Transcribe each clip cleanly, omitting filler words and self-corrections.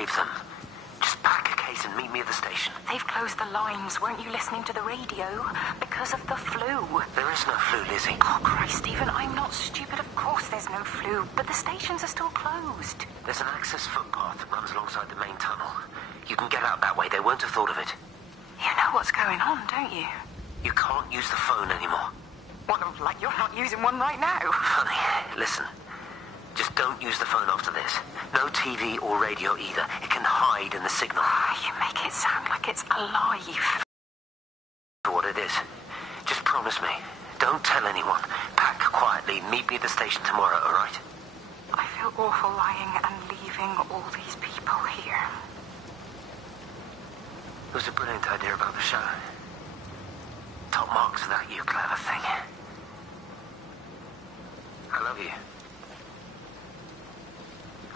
save them. Just pack a case and meet me at the station. They've closed the lines. Weren't you listening to the radio? Because of the flu. There is no flu, Lizzie. Oh, Christ, Stephen, I'm not stupid. Of course there's no flu. But the stations are still closed. There's an access footpath that runs alongside the main tunnel. You can get out that way. They won't have thought of it. You know what's going on, don't you? You can't use the phone anymore. What, like you're not using one right now? Funny. Listen. Just don't use the phone after this. No TV or radio either. It can hide in the signal. You make it sound like it's alive. For what it is. Just promise me. Don't tell anyone. Pack quietly. Meet me at the station tomorrow, all right? I feel awful lying and leaving all these people here. It was a brilliant idea about the show. Top marks for that, you clever thing. I love you.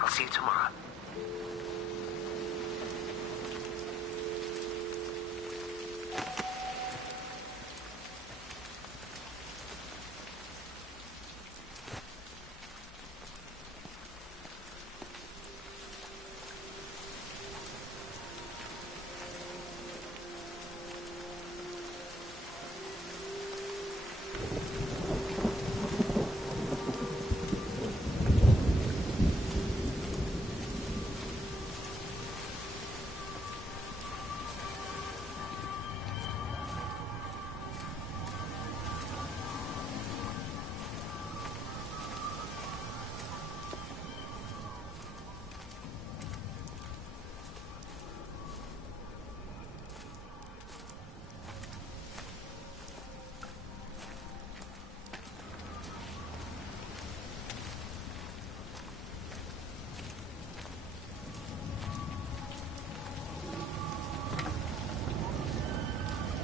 I'll see you tomorrow.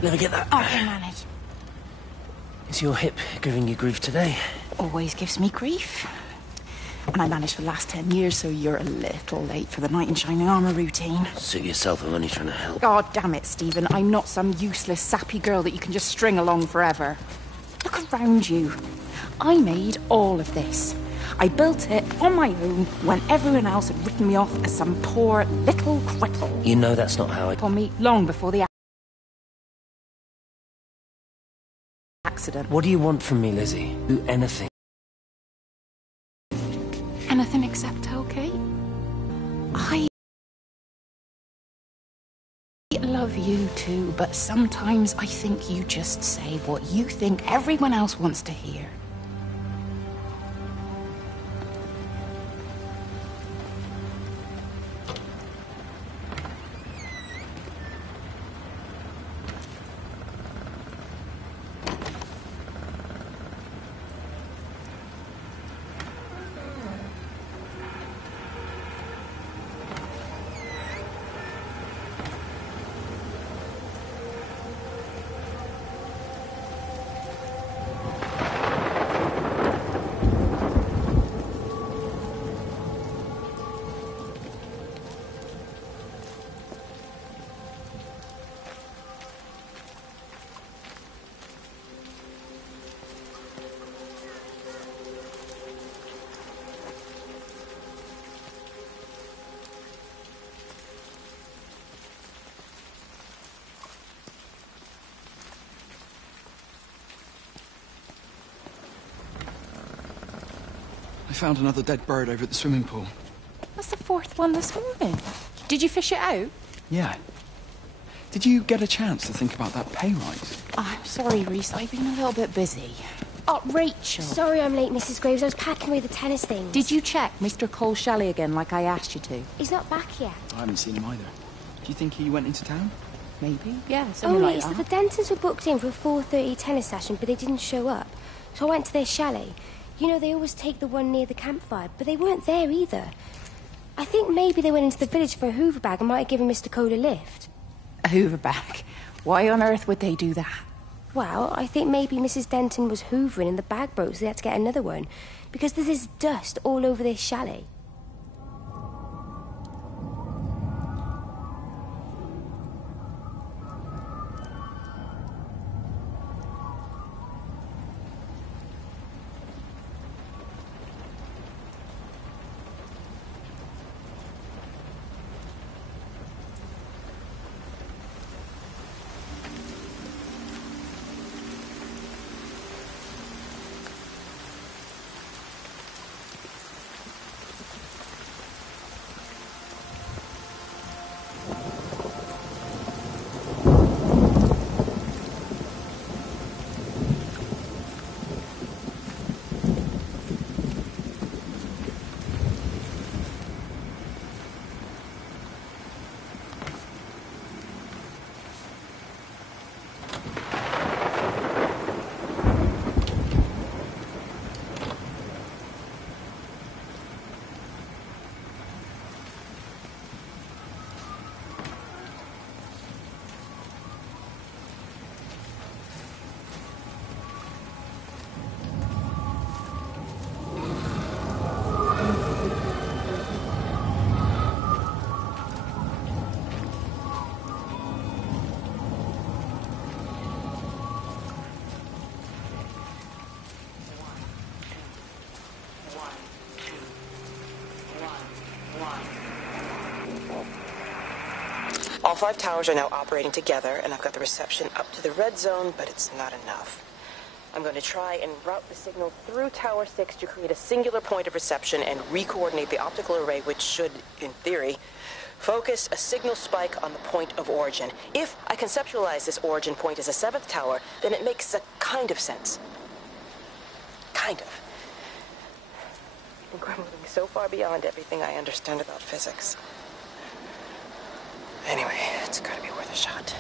Never get that. I can manage. Is your hip giving you grief today? Always gives me grief. And I managed for the last 10 years, so you're a little late for the knight in shining armour routine. Suit yourself, I'm only trying to help. God damn it, Stephen. I'm not some useless, sappy girl that you can just string along forever. Look around you. I made all of this. I built it on my own when everyone else had written me off as some poor little cripple. You know that's not how I... On me long before the accident. What do you want from me, Lizzie? Do anything. Anything except okay? I love you too, but sometimes I think you just say what you think everyone else wants to hear. I found another dead bird over at the swimming pool. That's the fourth one this morning. Did you fish it out? Yeah. Did you get a chance to think about that pay rise? Oh, I'm sorry, Reese. I've been a little bit busy. Oh, Rachel. Sorry I'm late, Mrs. Graves. I was packing away the tennis things. Did you check Mr. Cole's chalet again like I asked you to? He's not back yet. I haven't seen him either. Do you think he went into town? Maybe, yeah, something like So that. the Dentons were booked in for a 4:30 tennis session, but they didn't show up. So I went to their chalet. You know, they always take the one near the campfire, but they weren't there either. I think maybe they went into the village for a Hoover bag and might have given Mr. Cole a lift. A Hoover bag? Why on earth would they do that? Well, I think maybe Mrs. Denton was hoovering and the bag broke, so they had to get another one. Because there's this dust all over this chalet. 5 towers are now operating together, and I've got the reception up to the red zone, but it's not enough. I'm going to try and route the signal through Tower 6 to create a singular point of reception and re-coordinate the optical array, which should, in theory, focus a signal spike on the point of origin. If I conceptualize this origin point as a 7th tower, then it makes a kind of sense. Kind of. I think we're moving so far beyond everything I understand about physics. Anyway, it's gotta be worth a shot.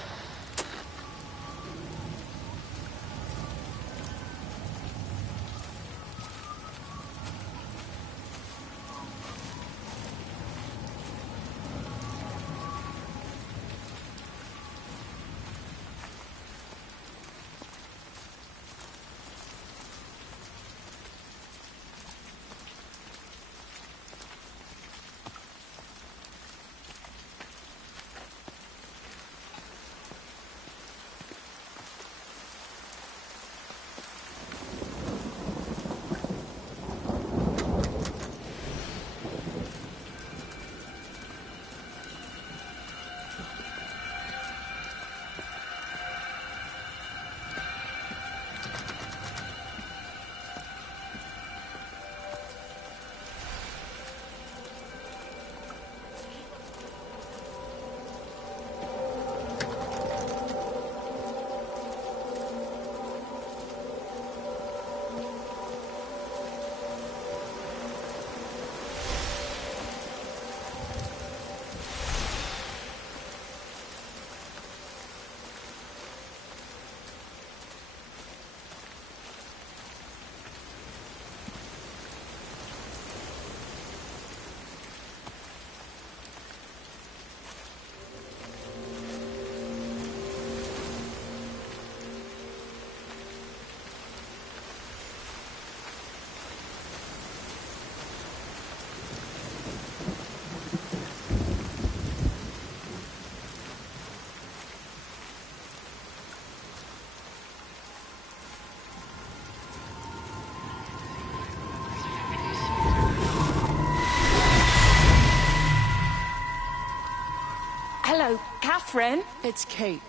Hello, Catherine. It's Kate.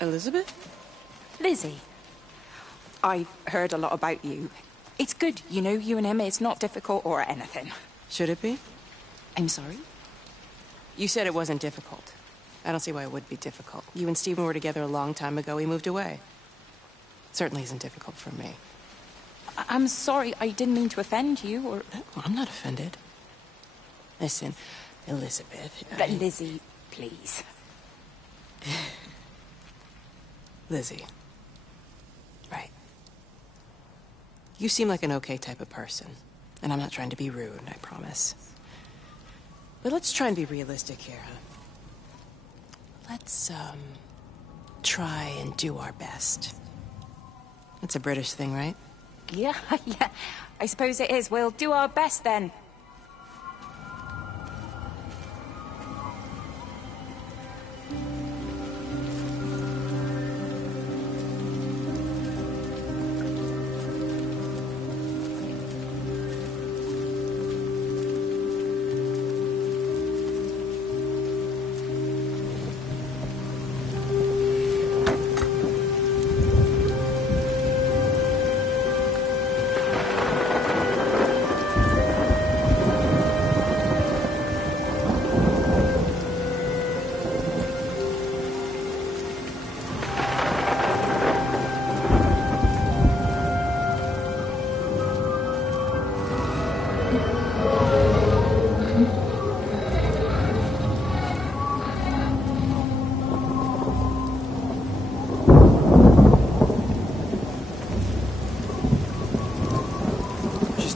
Elizabeth? Lizzie. I've heard a lot about you. It's good, you know, you and him. It's not difficult or anything. Should it be? I'm sorry? You said it wasn't difficult. I don't see why it would be difficult. You and Stephen were together a long time ago. He moved away. Certainly isn't difficult for me. I'm sorry. I didn't mean to offend you or... No, I'm not offended. Listen, Elizabeth... Lizzie, please. Lizzie. Right. You seem like an okay type of person. And I'm not trying to be rude, I promise. But let's try and be realistic here, huh? Let's, try and do our best. It's a British thing, right? Yeah, yeah. I suppose it is. We'll do our best then.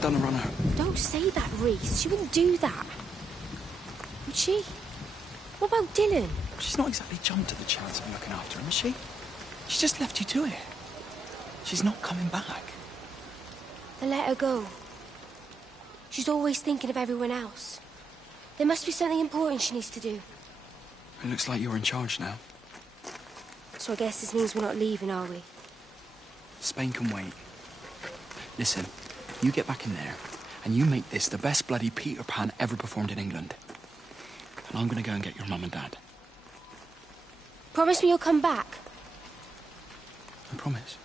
Done a runner. Don't say that, Reese. She wouldn't do that. Would she? What about Dylan? She's not exactly jumped at the chance of looking after him, is she? She just left you to it. She's not coming back. Then let her go. She's always thinking of everyone else. There must be something important she needs to do. It looks like you're in charge now. So I guess this means we're not leaving, are we? Spain can wait. Listen, you get back in there, and you make this the best bloody Peter Pan ever performed in England. And I'm gonna go and get your mum and dad. Promise me you'll come back. I promise.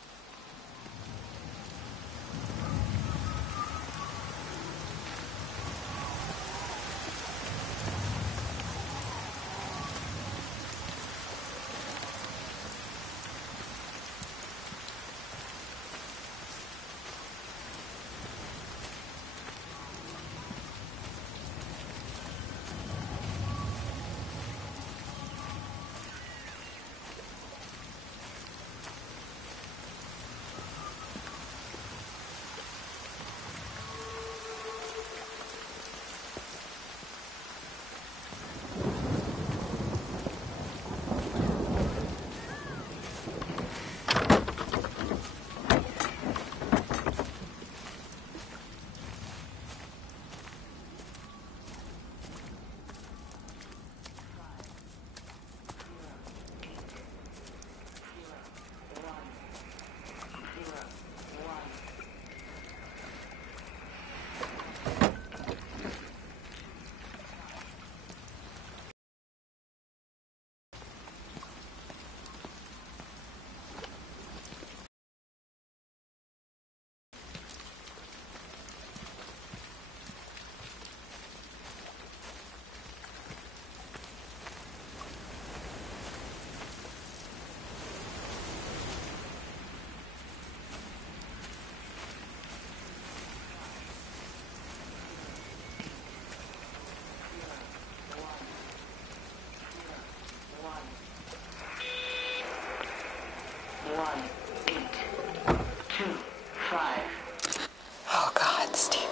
Oh, God, Stephen.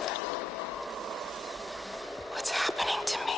What's happening to me?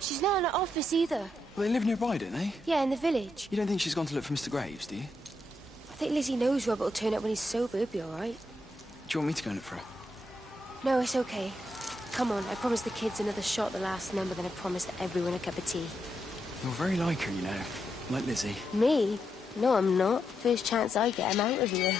She's not in her office either. Well, they live nearby, don't they? Yeah, in the village. You don't think she's gone to look for Mr. Graves, do you? I think Lizzie knows Robert will turn up when he's sober. He'll be all right. Do you want me to go and look for her? No, it's okay. Come on, I promised the kids another shot at the last number, then I promised everyone a cup of tea. You're very like her, you know. Like Lizzie. Me? No, I'm not. First chance I get, I'm out of here.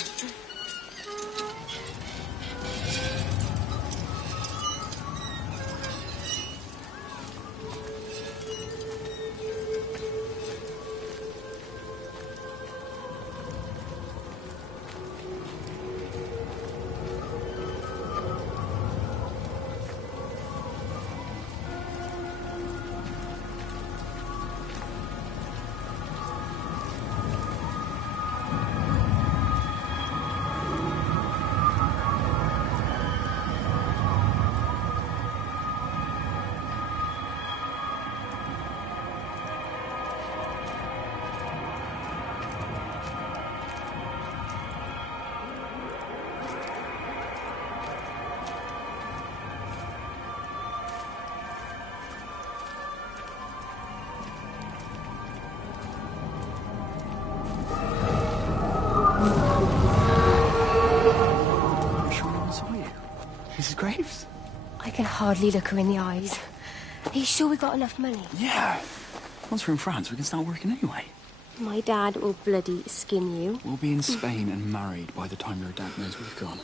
Mrs. Graves? I can hardly look her in the eyes. Are you sure we got enough money? Yeah. Once we're in France, we can start working anyway. My dad will bloody skin you. We'll be in Spain and married by the time your dad knows we've gone.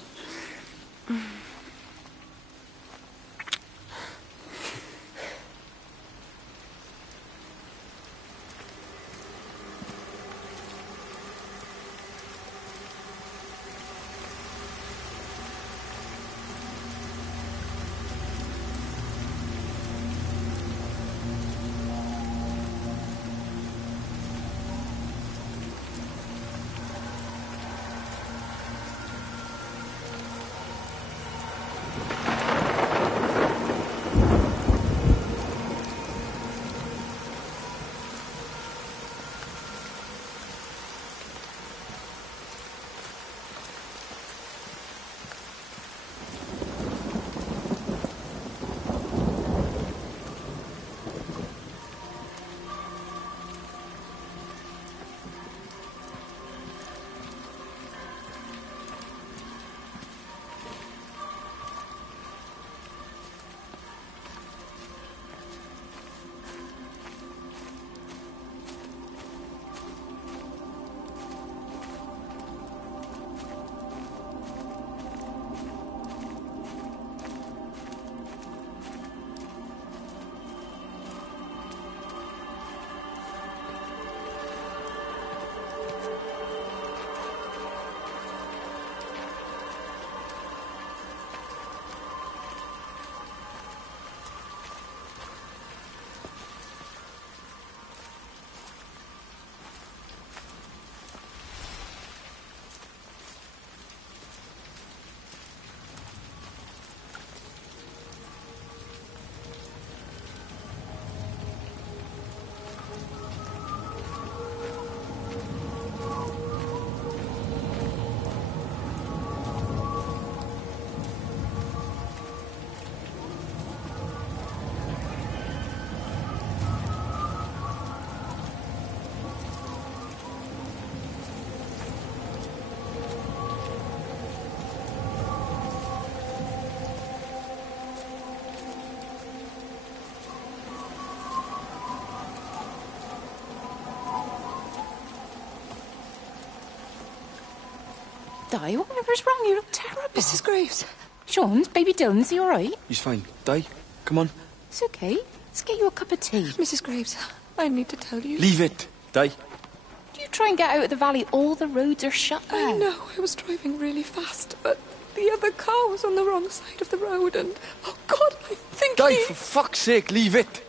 Di, whatever's wrong? You look terrible. Mrs. Graves. Sean's baby Dylan, is he all right? He's fine. Di, come on. It's okay. Let's get you a cup of tea. Mrs. Graves, I need to tell you. Leave it. Di. Do you try and get out of the valley? All the roads are shut there. I know, I was driving really fast, but the other car was on the wrong side of the road and... Oh, God, I think Di, he... for fuck's sake, leave it.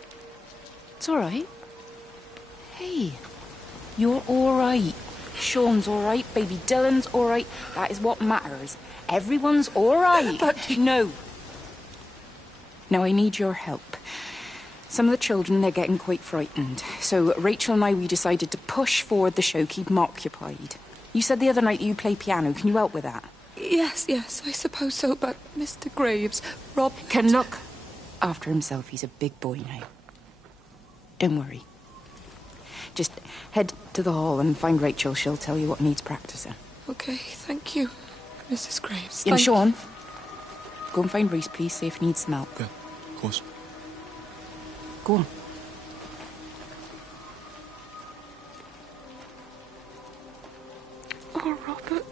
It's all right. Hey, you're all right. Sean's all right. Baby Dylan's all right. That is what matters. Everyone's all right. But... No. Now, I need your help. Some of the children, they're getting quite frightened. So Rachel and I, we decided to push forward the show, keep them occupied. You said the other night that you play piano. Can you help with that? Yes, I suppose so, but Mr. Graves, Rob... Can look after himself. He's a big boy now. Don't worry. Just head to the hall and find Rachel. She'll tell you what needs practicing. Okay, thank you, Mrs. Graves. And Sean, go and find Reese, please. See if he needs some help. Yeah, of course. Go on. Oh, Robert.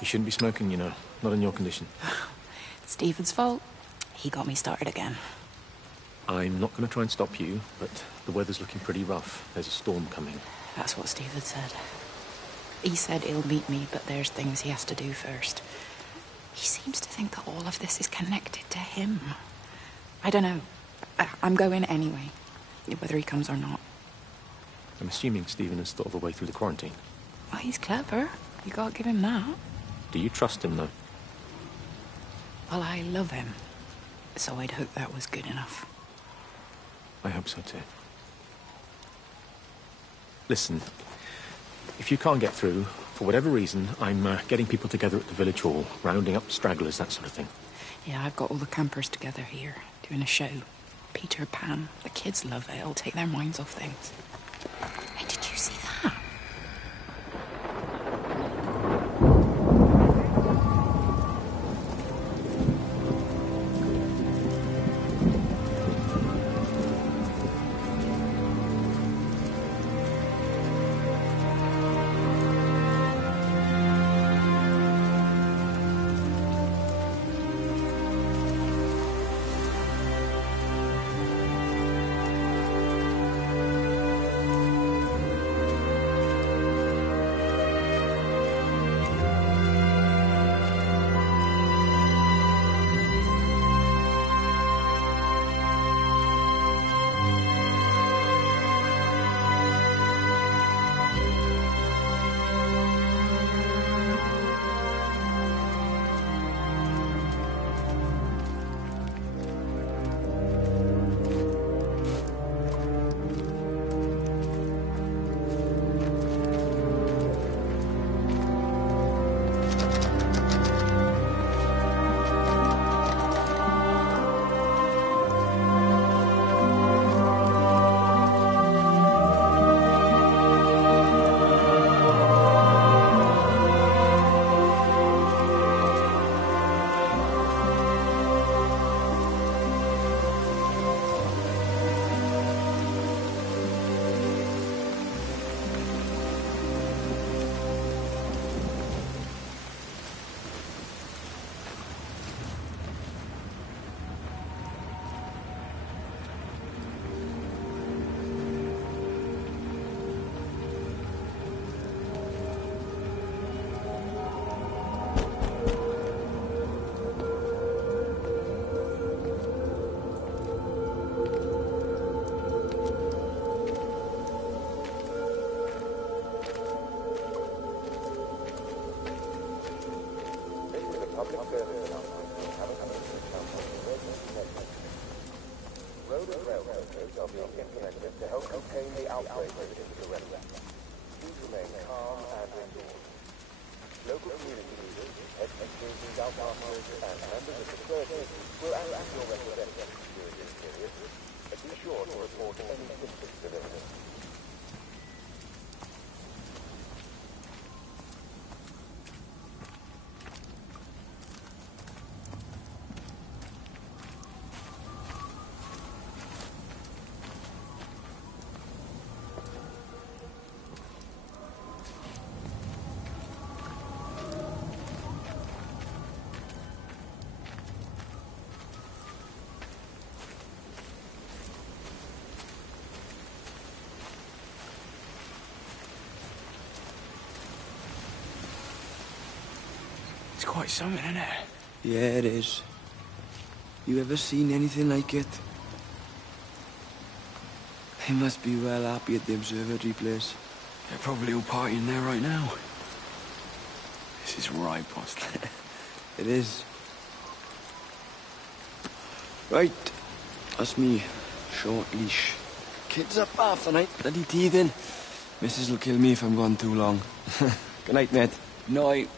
You shouldn't be smoking, you know. Not in your condition. It's Stephen's fault. He got me started again. I'm not going to try and stop you, but the weather's looking pretty rough. There's a storm coming. That's what Stephen said. He said he'll meet me, but there's things he has to do first. He seems to think that all of this is connected to him. I don't know. I'm going anyway, whether he comes or not. I'm assuming Stephen has thought of a way through the quarantine. Well, he's clever. You gotta give him that. Do you trust him, though? Well, I love him. So I'd hope that was good enough. I hope so, too. Listen, if you can't get through, for whatever reason, I'm getting people together at the village hall, rounding up stragglers, that sort of thing. Yeah, I've got all the campers together here, doing a show. Peter Pan. The kids love it. It'll take their minds off things. Hey, did you see that? Road and rail workers are being implemented to help contain the outbreak of the influenza. Please remain calm and indoors. Local community leaders, head teachers, scout masters, and members of the clergy will act as your representatives during this period, but be sure to report any symptoms of illness. It's quite something, isn't it? Yeah, it is. You ever seen anything like it? They must be well happy at the observatory place. They're probably all partying there right now. This is right, Boston. It is. Right. That's me. Short leash. Kids up half the night, bloody teething. Missus will kill me if I'm gone too long. Good night, mate. Night.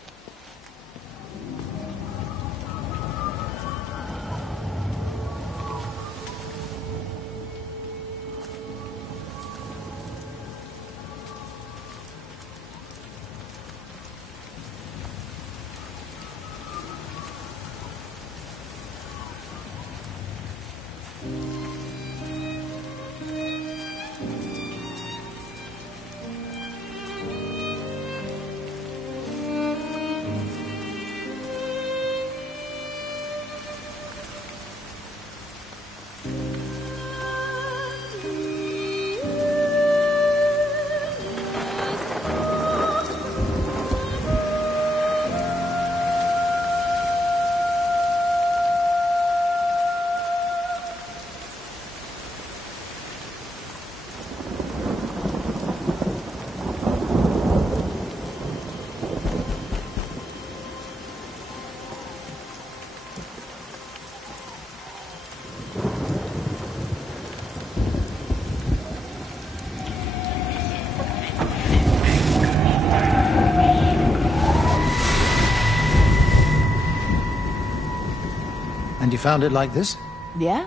And you found it like this? Yeah.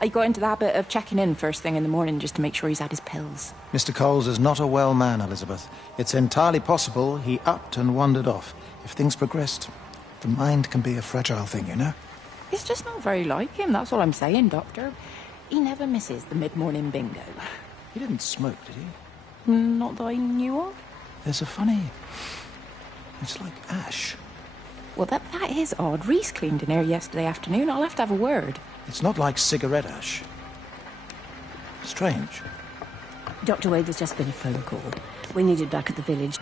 I got into the habit of checking in first thing in the morning just to make sure he's had his pills. Mr. Coles is not a well man, Elizabeth. It's entirely possible he upped and wandered off. If things progressed, the mind can be a fragile thing, you know? It's just not very like him, that's all I'm saying, Doctor. He never misses the mid-morning bingo. He didn't smoke, did he? Not that I knew of. There's a funny... It's like ash. Well, that is odd. Reese cleaned in here yesterday afternoon. I'll have to have a word. It's not like cigarette ash. Strange. Dr. Wade, there's just been a phone call. We needed back at the village.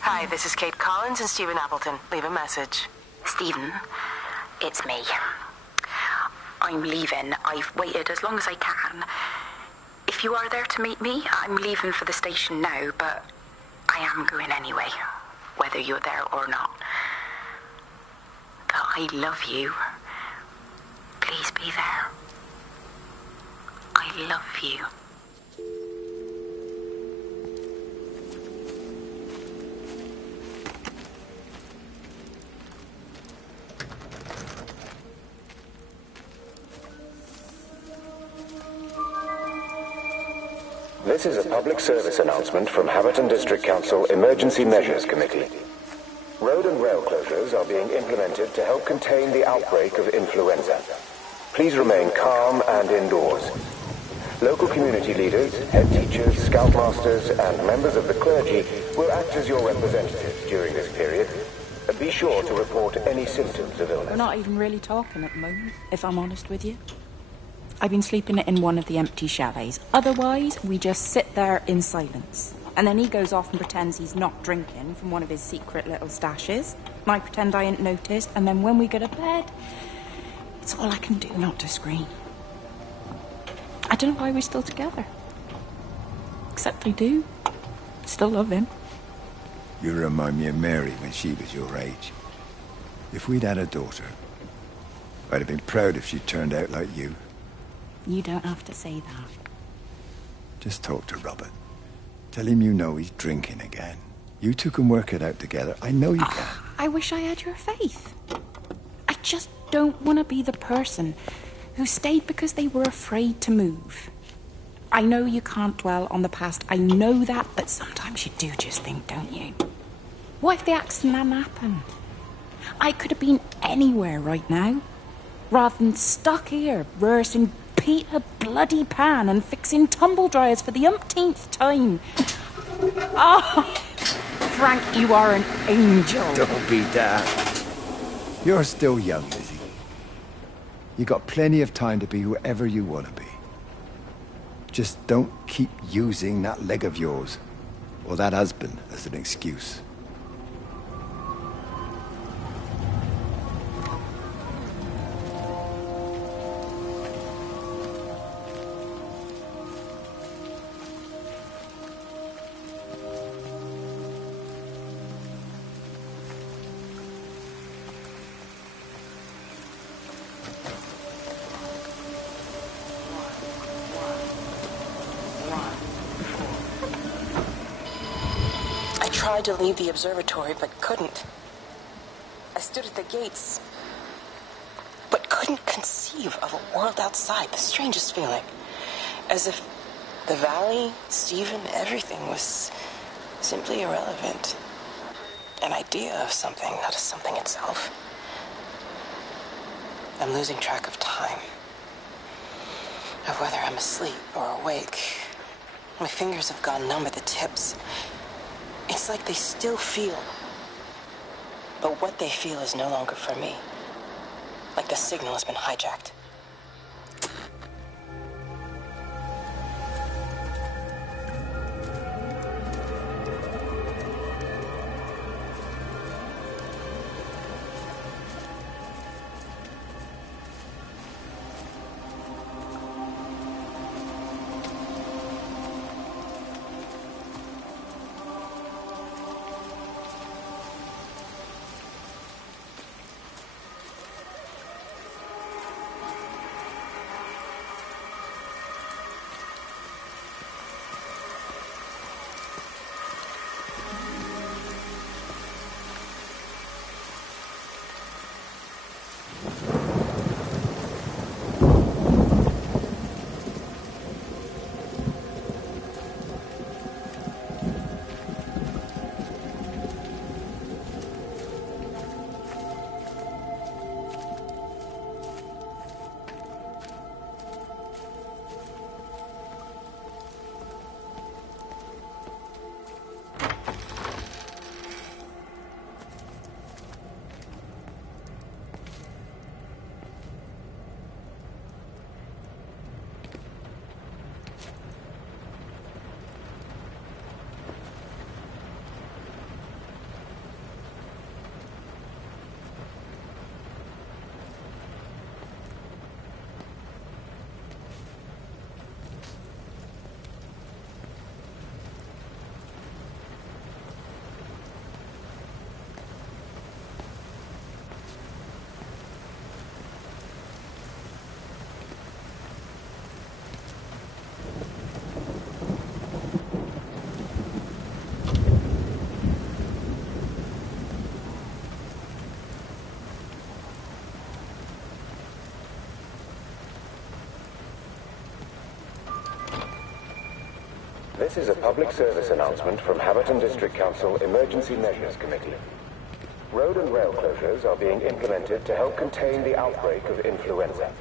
Hi, this is Kate Collins and Stephen Appleton. Leave a message. Stephen, it's me. I'm leaving. I've waited as long as I can. If you are there to meet me, I'm leaving for the station now, but I am going anyway, whether you're there or not. But I love you. Please be there. I love you. This is a public service announcement from Haverton District Council Emergency Measures Committee. Road and rail closures are being implemented to help contain the outbreak of influenza. Please remain calm and indoors. Local community leaders, head teachers, scoutmasters, and members of the clergy will act as your representatives during this period. Be sure to report any symptoms of illness. We're not even really talking at the moment, if I'm honest with you. I've been sleeping in one of the empty chalets. Otherwise, we just sit there in silence. And then he goes off and pretends he's not drinking from one of his secret little stashes. And I pretend I ain't noticed. And then when we go to bed, it's all I can do not to scream. I don't know why we're still together. Except I do. Still love him. You remind me of Mary when she was your age. If we'd had a daughter, I'd have been proud if she turned out like you. You don't have to say that. Just talk to Robert. Tell him you know he's drinking again. You two can work it out together. I know you can. I wish I had your faith. I just don't want to be the person who stayed because they were afraid to move. I know you can't dwell on the past. I know that, but sometimes you do just think, don't you? What if the accident hadn't happened? I could have been anywhere right now, rather than stuck here rehearsing Peter Bloody Pan and fixing tumble dryers for the umpteenth time. Oh, Frank, you are an angel. Don't be daft. You're still young, Lizzie. You got plenty of time to be whoever you want to be. Just don't keep using that leg of yours, or that husband, as an excuse. I tried to leave the observatory, but couldn't. I stood at the gates, but couldn't conceive of a world outside. The strangest feeling. As if the valley, Stephen, everything was simply irrelevant. An idea of something, not as something itself. I'm losing track of time. Of whether I'm asleep or awake. My fingers have gone numb at the tips. It's like they still feel. But what they feel is no longer for me. Like the signal has been hijacked. This is a public service announcement from Hamerton District Council Emergency Measures Committee. Road and rail closures are being implemented to help contain the outbreak of influenza.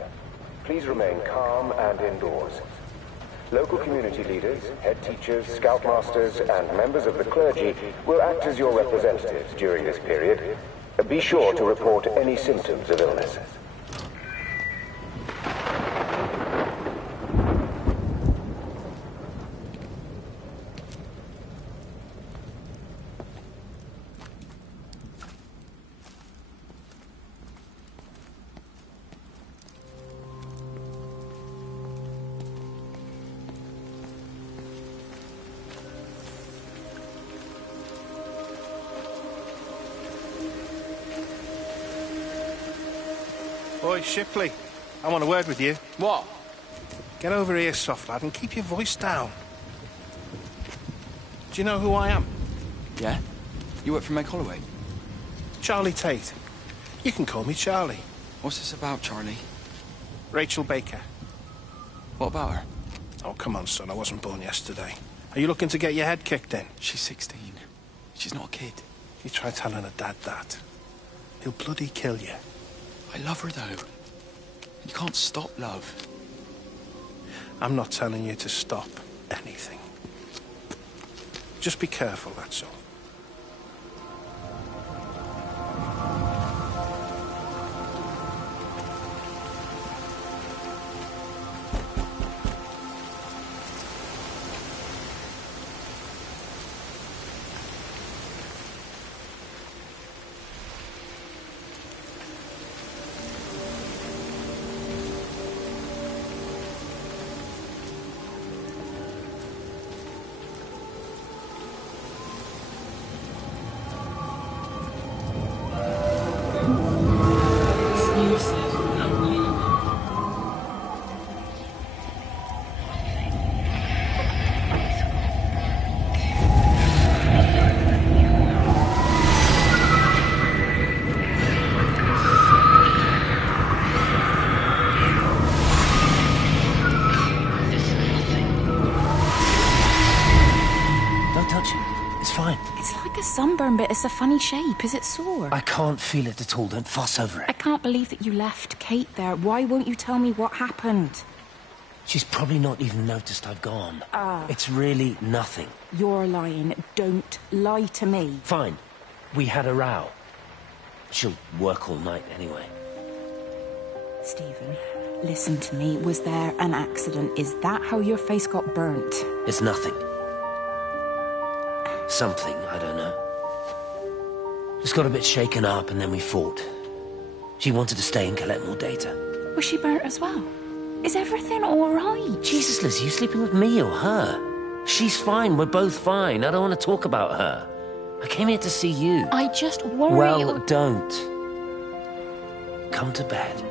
Please remain calm and indoors. Local community leaders, head teachers, scoutmasters, and members of the clergy will act as your representatives during this period. Be sure to report any symptoms of illness. Boy, Shipley, I want to work with you. What? Get over here, soft lad, and keep your voice down. Do you know who I am? Yeah? You work for Meg Holloway? Charlie Tate. You can call me Charlie. What's this about, Charlie? Rachel Baker. What about her? Oh, come on, son, I wasn't born yesterday. Are you looking to get your head kicked in? She's 16. She's not a kid. You try telling her dad that. He'll bloody kill you. I love her, though. You can't stop love. I'm not telling you to stop anything. Just be careful, that's all. Sunburn bit is a funny shape. Is it sore? I can't feel it at all. Don't fuss over it. I can't believe that you left Kate there. Why won't you tell me what happened? She's probably not even noticed I've gone. It's really nothing. You're lying. Don't lie to me. Fine. We had a row. She'll work all night anyway. Stephen, listen to me. Was there an accident? Is that how your face got burnt? It's nothing. Something, I don't know. Just got a bit shaken up and then we fought. She wanted to stay and collect more data. Was she burnt as well? Is everything all right? Jesus, Liz, are you sleeping with me or her? She's fine. We're both fine. I don't want to talk about her. I came here to see you. I just worry... Well, don't. Come to bed.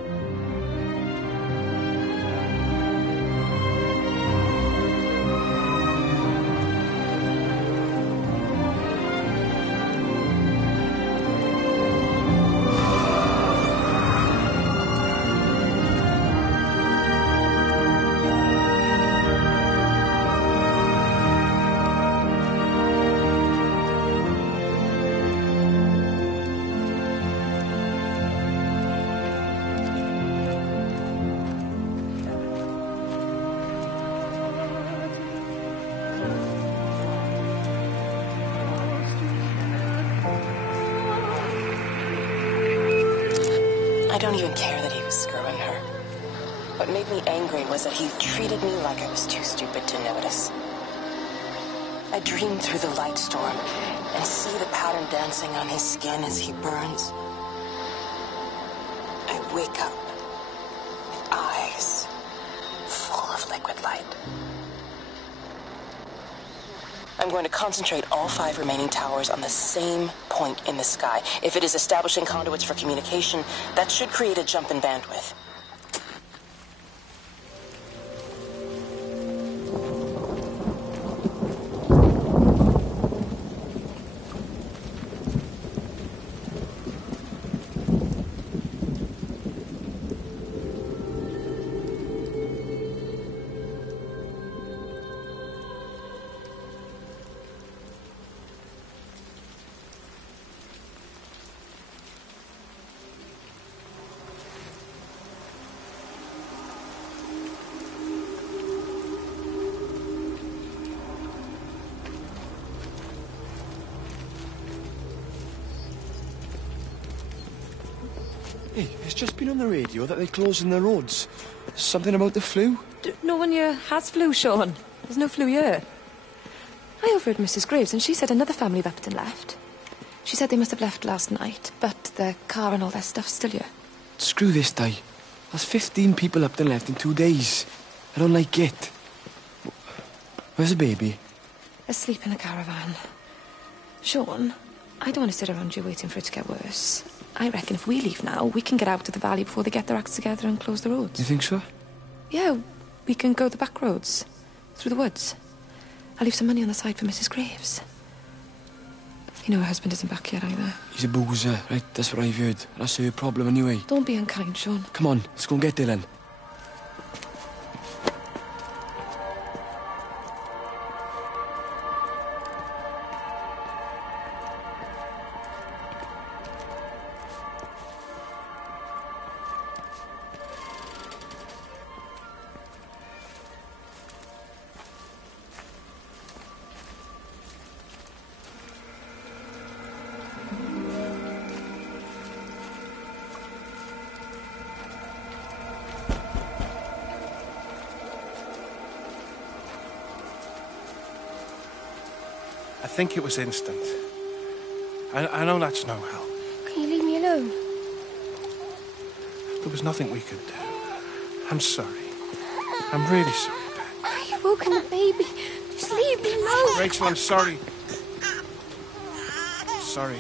I don't even care that he was screwing her. What made me angry was that he treated me like I was too stupid to notice. I dream through the light storm and see the pattern dancing on his skin as he burns. I wake up with eyes full of liquid light. I'm going to concentrate all 5 remaining towers on the same point in the sky. If it is establishing conduits for communication, that should create a jump in bandwidth. Hey, it's just been on the radio that they're closing the roads. Something about the flu? No one here has flu, Sean. There's no flu here. I overheard Mrs. Graves, and she said another family of Upton left. She said they must have left last night, but their car and all their stuff's still here. Screw this, Di. There's 15 people Upton left in 2 days. I don't like it. Where's the baby? Asleep in a caravan. Sean, I don't want to sit around here waiting for it to get worse. I reckon if we leave now, we can get out of the valley before they get their acts together and close the roads. You think so? Yeah, we can go the back roads. Through the woods. I'll leave some money on the side for Mrs. Graves. You know her husband isn't back yet either. He's a boozer, right? That's what I've heard. That's her problem anyway. Don't be unkind, Sean. Come on, let's go and get Dylan. I think it was instant. I know that's no help. Can you leave me alone? There was nothing we could do. I'm sorry. I'm really sorry, Pat. You've woken the baby. Just leave me alone. Rachel, I'm sorry. Sorry.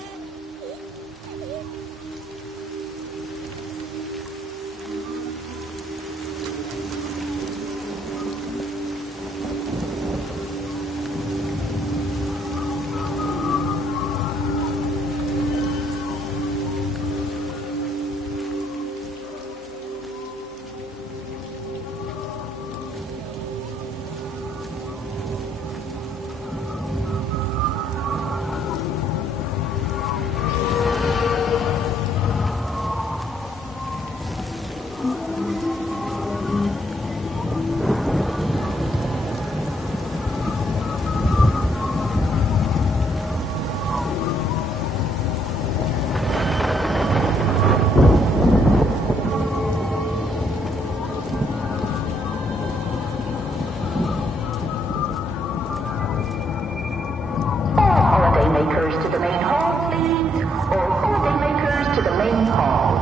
Holidaymakers to the main hall, please. All holidaymakers to the main hall.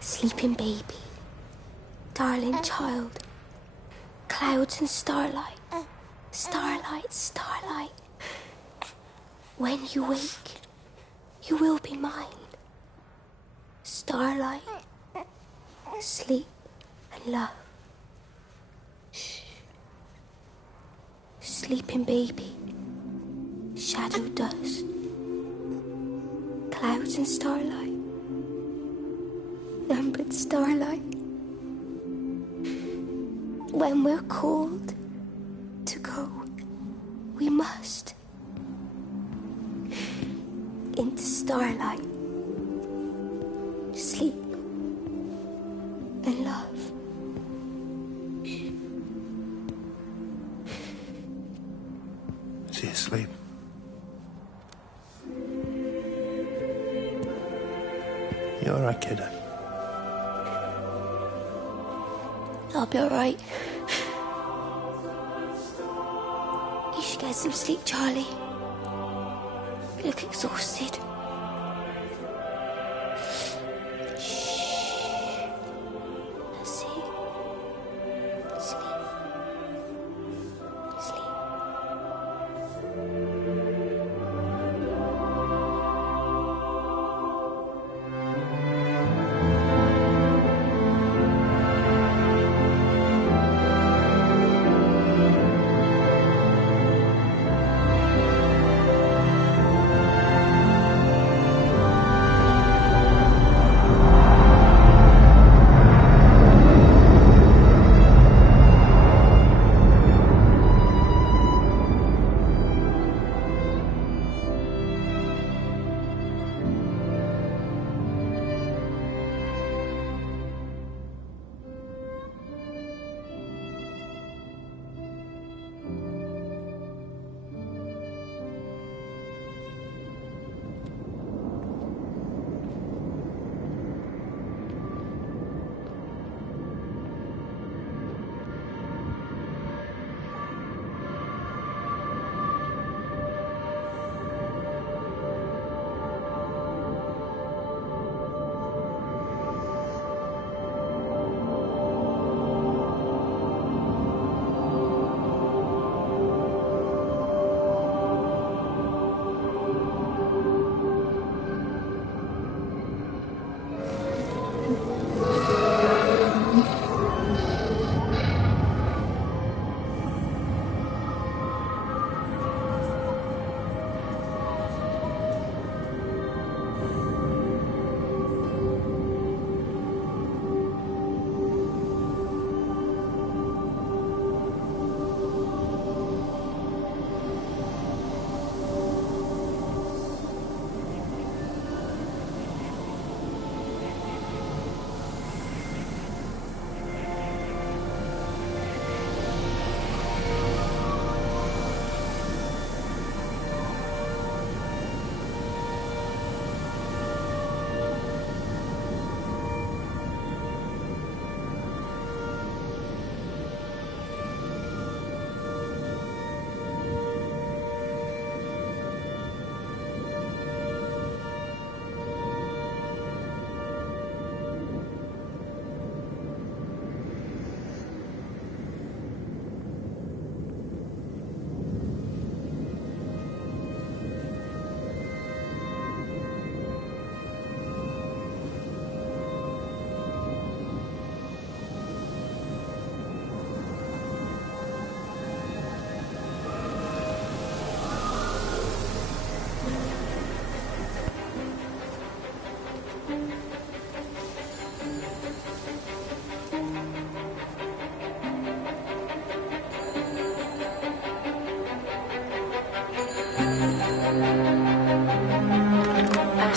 Sleeping baby, darling child, clouds and starlight, starlight, starlight. When you wake, you will be mine. Starlight, sleep and love. Shh. Sleeping baby, shadow dust, clouds and starlight. Numbered starlight. When we're called to go, we must into starlight, sleep and love. Is he asleep? You all right, kiddo? I'll be all right. You should get some sleep, Charlie. You look exhausted.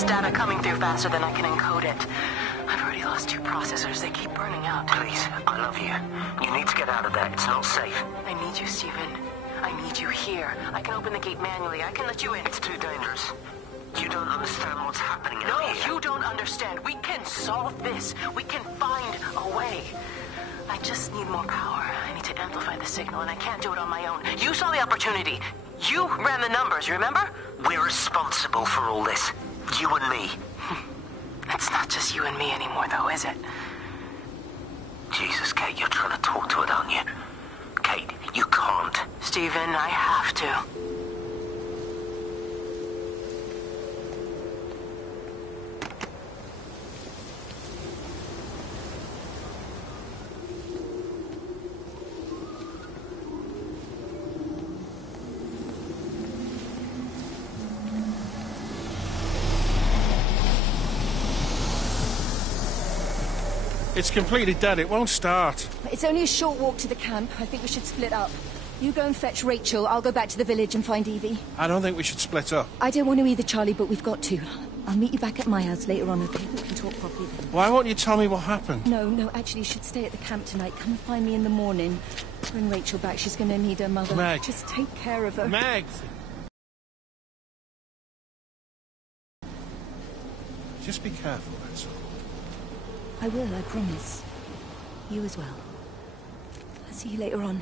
This data coming through faster than I can encode it. I've already lost 2 processors. They keep burning out. Please, I love you. You need to get out of there. It's not safe. I need you, Stephen. I need you here. I can open the gate manually. I can let you in. It's too dangerous. You don't understand what's happening No, out here. you don't understand. We can solve this. We can find a way. I just need more power. I need to amplify the signal, and I can't do it on my own. You saw the opportunity. You ran the numbers, remember? We're responsible for all this. You and me. It's not just you and me anymore, though, is it? Jesus, Kate, you're trying to talk to it, aren't you? Kate, you can't. Stephen, I have to. It's completely dead. It won't start. It's only a short walk to the camp. I think we should split up. You go and fetch Rachel. I'll go back to the village and find Evie. I don't think we should split up. I don't want to either, Charlie, but we've got to. I'll meet you back at my house later on, okay? We can talk properly then. Why won't you tell me what happened? No, actually, you should stay at the camp tonight. Come and find me in the morning. Bring Rachel back. She's going to need her mother. Meg. Just take care of her. Meg! Just be careful, that's all. I will, I promise. You as well. I'll see you later on.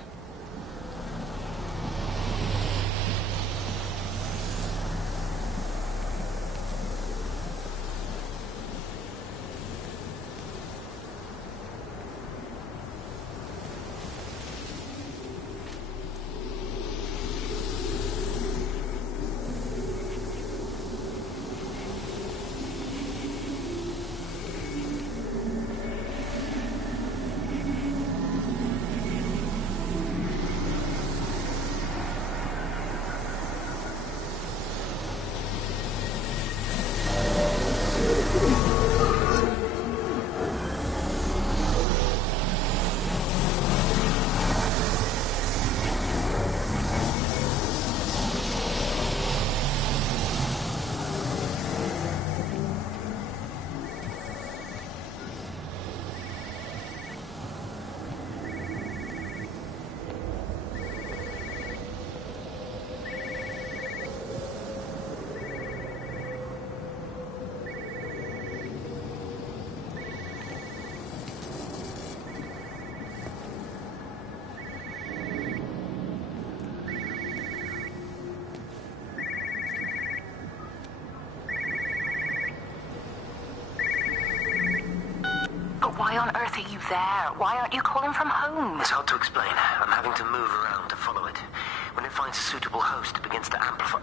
Why on earth are you there? Why aren't you calling from home? It's hard to explain. I'm having to move around to follow it. When it finds a suitable host, it begins to amplify.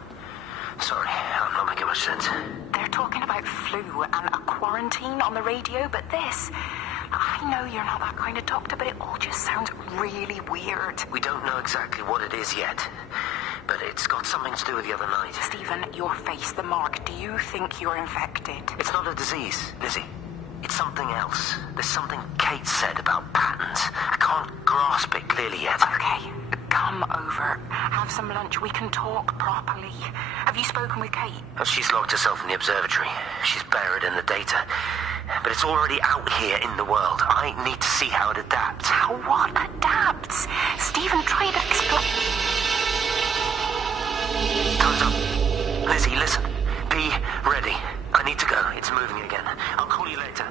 Sorry, I'm not making much sense. They're talking about flu and a quarantine on the radio, but this... I know you're not that kind of doctor, but it all just sounds really weird. We don't know exactly what it is yet, but it's got something to do with the other night. Stephen, your face, the mark. Do you think you're infected? It's not a disease, Lizzie. It's something else. There's something Kate said about patterns. I can't grasp it clearly yet. Okay, come over. Have some lunch. We can talk properly. Have you spoken with Kate? She's locked herself in the observatory. She's buried in the data. But it's already out here in the world. I need to see how it adapts. How what adapts? Stephen, try to explain. Time's up. Lizzie, listen. Be ready. I need to go. It's moving again. I'll call you later.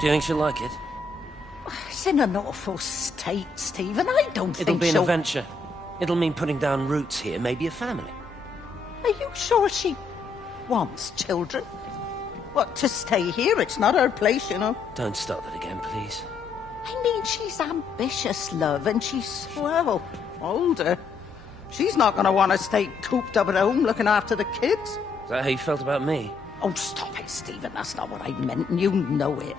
Do you think she'll like it? It's in an awful state, Stephen. I don't It'll think be an she'll... adventure. It'll mean putting down roots here, maybe a family. Are you sure she wants children? What, to stay here? It's not her place, you know. Don't start that again, please. I mean, she's ambitious, love, and she's, well, older. She's not going to want to stay cooped up at home looking after the kids. Is that how you felt about me? Oh, stop it, Stephen. That's not what I meant, and you know it.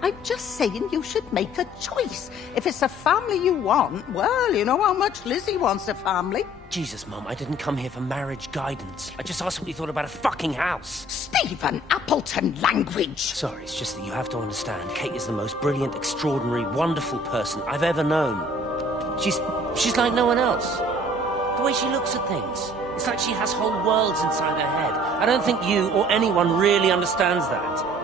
I'm just saying you should make a choice. If it's a family you want, well, you know how much Lizzie wants a family. Jesus, Mum, I didn't come here for marriage guidance. I just asked what you thought about a fucking house. Stephen, Appleton language. Sorry, it's just that you have to understand. Kate is the most brilliant, extraordinary, wonderful person I've ever known. She's like no one else. The way she looks at things. It's like she has whole worlds inside her head. I don't think you or anyone really understands that.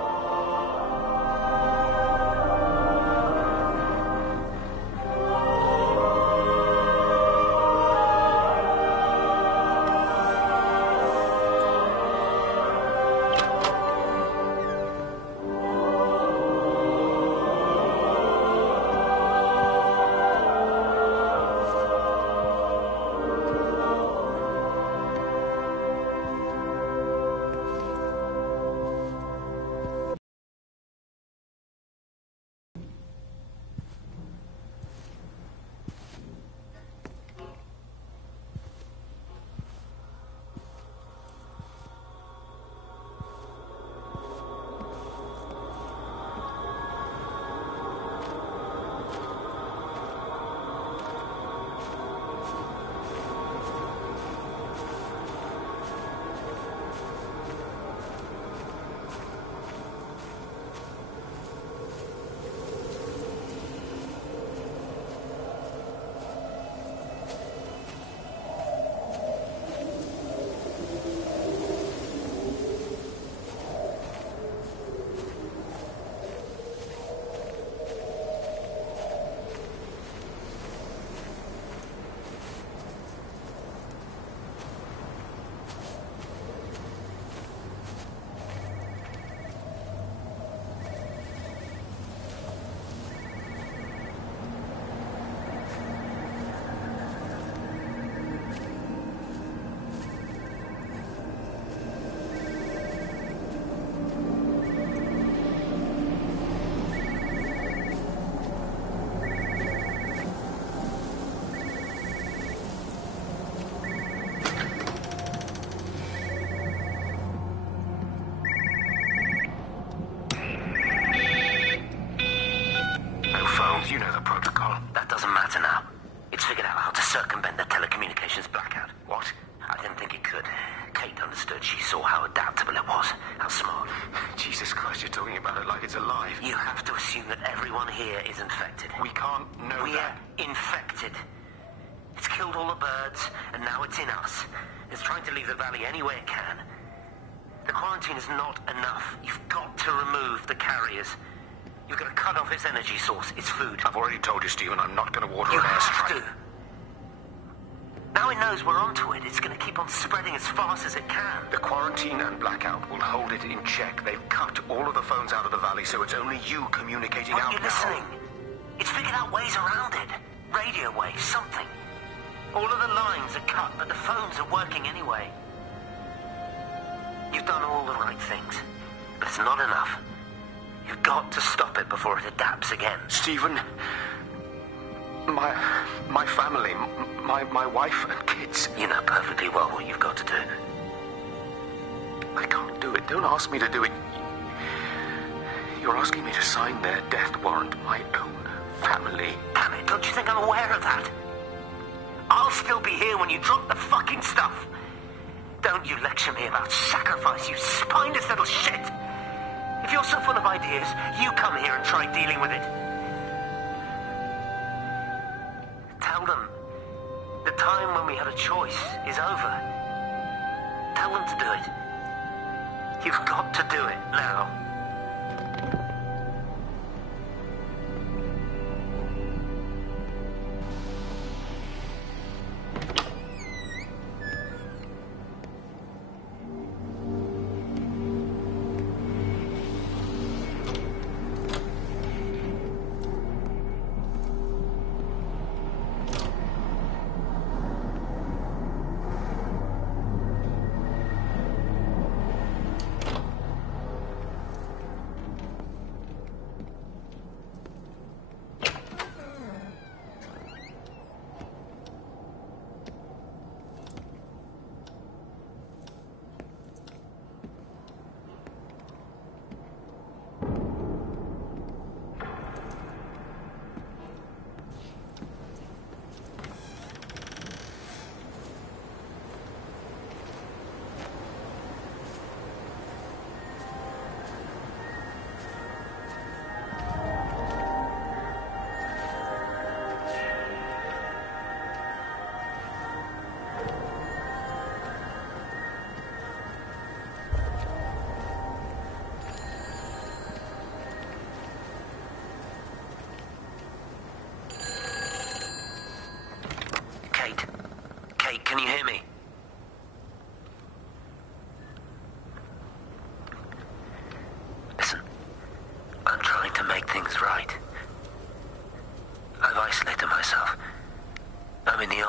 You know the protocol. That doesn't matter now. It's figured out how to circumvent the telecommunications blackout. What? I didn't think it could. Kate understood. She saw how adaptable it was. How smart. Jesus Christ, you're talking about it like it's alive. You have to assume that everyone here is infected. We can't know that. We're infected. It's killed all the birds, and now it's in us. It's trying to leave the valley any way it can. The quarantine is not enough. You've got to remove the carriers. You've got to cut off its energy source, its food. I've already told you, Stephen, I'm not going to water an airstrike. You have to. Now it knows we're onto it. It's going to keep on spreading as fast as it can. The quarantine and blackout will hold it in check. They've cut all of the phones out of the valley, so it's only you communicating out now. Are you listening? It's figured out ways around it. Radio waves, something. All of the lines are cut, but the phones are working anyway. You've done all the right things, but it's not enough. You've got to stop it before it adapts again. Stephen, my family, my wife and kids. You know perfectly well what you've got to do. I can't do it. Don't ask me to do it. You're asking me to sign their death warrant, my own family. Damn it, don't you think I'm aware of that? I'll still be here when you drop the fucking stuff. Don't you lecture me about sacrifice, you spineless little shit. If you're so full of ideas, you come here and try dealing with it. Tell them the time when we had a choice is over. Tell them to do it. You've got to do it now.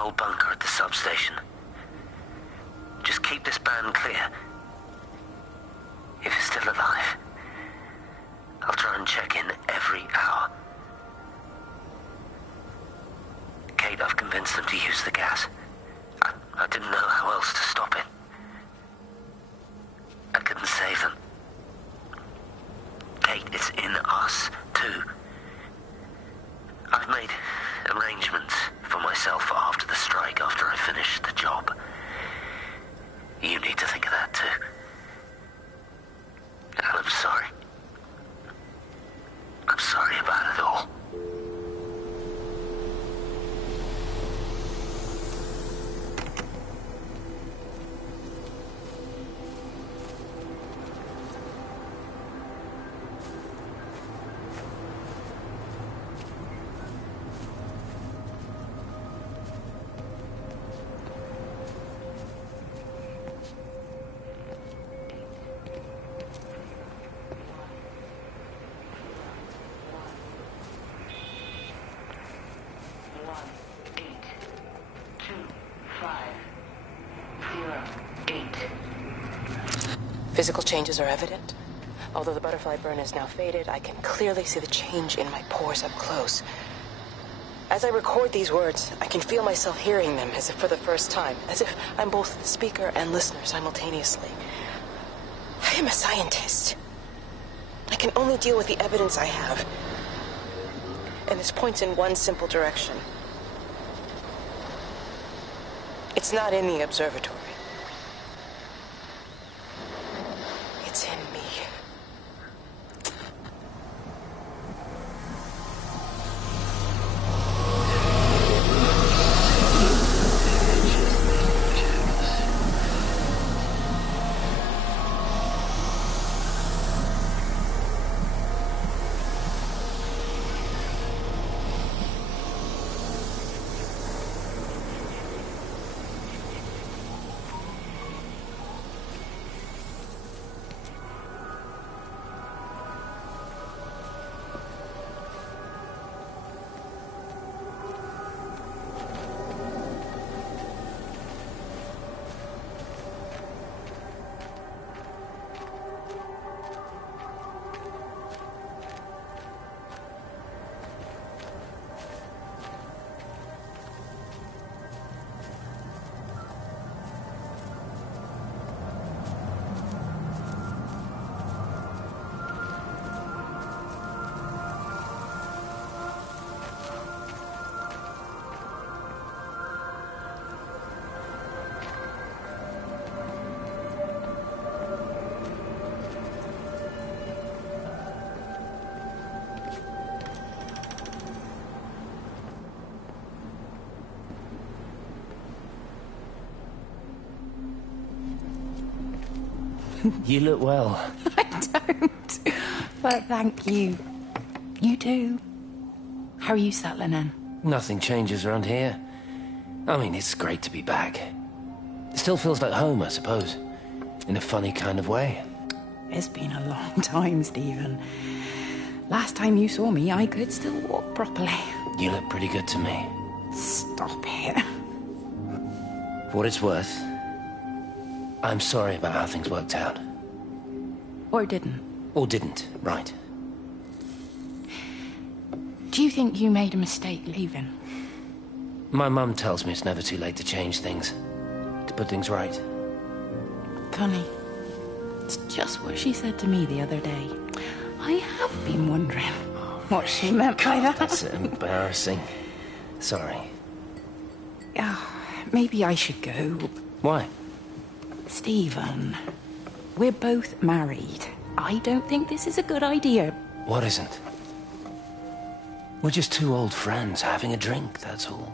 old bunker at the substation. Just keep this band clear. If it's still alive, I'll try and check in every hour. Kate, I've convinced them to use the gas. I didn't know how else to stop it. I couldn't save them. Kate, it's in us, too. I've made arrangements for myself after the strike, after I finish the job. You need to think of that, too. And I'm sorry. I'm sorry about it all. Physical changes are evident. Although the butterfly burn is now faded, I can clearly see the change in my pores up close. As I record these words, I can feel myself hearing them as if for the first time, as if I'm both speaker and listener simultaneously. I am a scientist. I can only deal with the evidence I have. And this points in one simple direction. It's not in the observatory. It's in me. You look well. I don't. But thank you. You do. How are you settling in? Nothing changes around here. I mean, it's great to be back. It still feels like home, I suppose. In a funny kind of way. It's been a long time, Stephen. Last time you saw me, I could still walk properly. You look pretty good to me. Stop it. For what it's worth, I'm sorry about how things worked out. Or didn't. Or didn't, right. Do you think you made a mistake leaving? My mum tells me it's never too late to change things. To put things right. Funny. It's just what she said to me the other day. I have been wondering what she meant by that. That's embarrassing. Sorry. Maybe I should go. Why? Stephen, we're both married. I don't think this is a good idea. What isn't? We're just two old friends having a drink, that's all.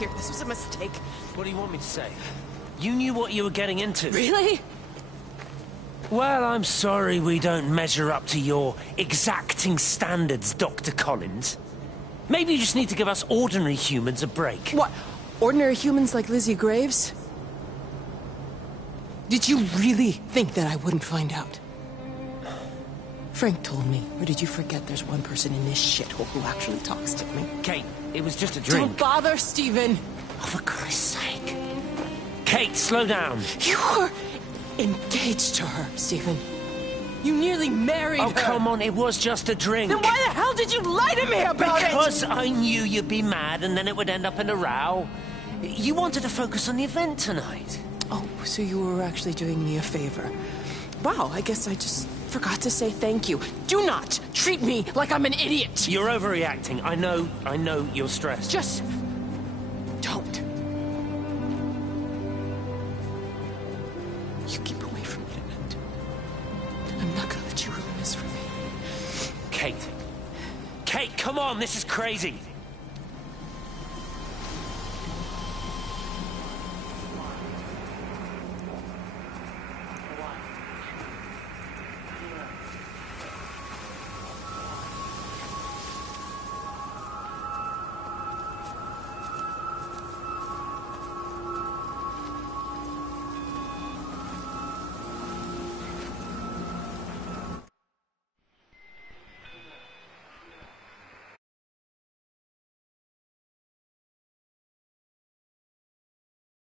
here. This was a mistake. What do you want me to say? You knew what you were getting into. Really? Well, I'm sorry we don't measure up to your exacting standards, Dr. Collins. Maybe you just need to give us ordinary humans a break. What? Ordinary humans like Lizzie Graves? Did you really think that I wouldn't find out? Frank told me, or did you forget there's one person in this shithole who actually talks to me? Kate, it was just a drink. Don't bother, Stephen! Oh, for Christ's sake. Kate, slow down. You were engaged to her, Stephen. You nearly married her. Oh, come on, it was just a drink. Then why the hell did you lie to me about it? Because I knew you'd be mad and then it would end up in a row. You wanted to focus on the event tonight. Oh, so you were actually doing me a favor. Wow, I guess I just forgot to say thank you. Do not treat me like I'm an idiot. You're overreacting. I know you're stressed. Just don't. You keep away from me tonight. I'm not gonna let you ruin this for me. Kate. Kate, come on, this is crazy.